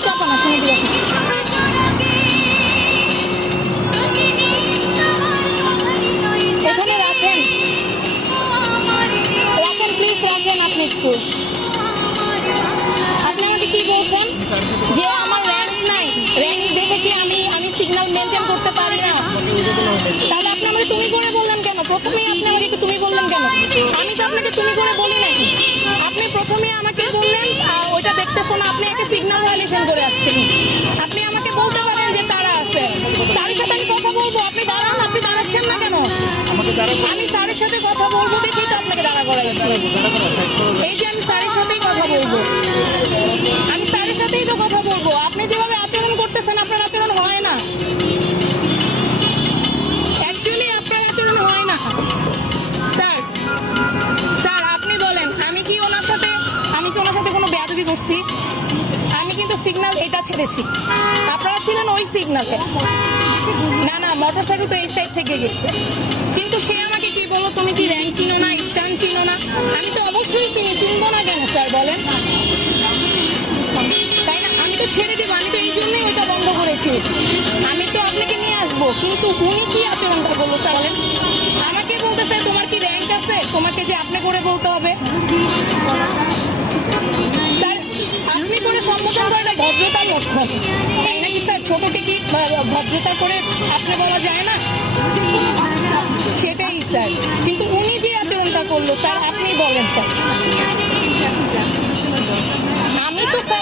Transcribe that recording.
কি চাপা না শুনে দিয়ে এখানে রাখেন, রাখেন প্লিজ, রাখেন আপনি একটু। আপনি আমাকে কি বলছেন যে আমার র্যাঙ্ক নাই, র্যাঙ্ক দেখে কি আমি সিগন্যাল মেনটেন করতে পারি না? তাহলে আপনি আমাকে তুমি করে বললেন কেন? প্রথমেই আপনি আমাকে তুমি বললেন কেন? আমি তো আপনাকে তুমি করে বলি নাই। আপনি প্রথমে আমাকে বললেন ওইটা দেখতেছো না, আপনি একটা সিগন্যাল ভায়োলেশন করে আসছেন। আপনি আমাকে বলতে পারেন যে তারা আছে, তার সাথে আমি কথা বলবো। আপনি দাঁড়ান, আপনি দাঁড়াচ্ছেন না কেন? আমি স্যারের সাথে কথা বলবো দেখেই তো আপনাকে দাঁড়া করা যাচ্ছে। এই যে আমি স্যারের সাথেই কথা বলবো, আমি স্যারের সাথেই তো কথা বলবো। আপনি যেভাবে আচরণ করতেছেন, আপনার আচরণ হয় না, অ্যাকচুয়ালি আপনার আচরণ হয় না। স্যার, স্যার আপনি বলেন আমি কি ওনার সাথে কোনো বেয়াদবি করছি? আমি কিন্তু সিগন্যাল এটা ছেড়েছি, আপনারা ছিলেন ওই সিগন্যালে। না না, মোটরসাইকেল তো এই সাইড থেকে গেছে, কিন্তু সে আমাকে কি বললো, তুমি কি র্যাঙ্ক চিনো না, স্ট্যান্ড চিনো না? আমি তো অবশ্যই চিনি, চিনবো না কেন স্যার বলেন? তাই না? আমি তো ছেড়ে দেবো, আমি তো এই জন্যই ওটা বন্ধ করেছি। আমি তো আপনাকে নিয়ে আসবো, কিন্তু উনি কি আচরণটা করলো স্যার বলেন? আমাকে বলতেছে তোমার কি র্যাঙ্ক আছে, তোমাকে যে আপনি করে বলতে হবে। স্যার আপনি করে সম্বোধন করাটা ভদ্রতার লক্ষণ, তাই নাকি স্যার? ছোটকে কি ভদ্রতা করে আপনি বলা যায় না? সেটাই স্যার, কিন্তু উনি যে আচরণটা করলো স্যার, আপনি বলেন স্যার। আমি তো স্যার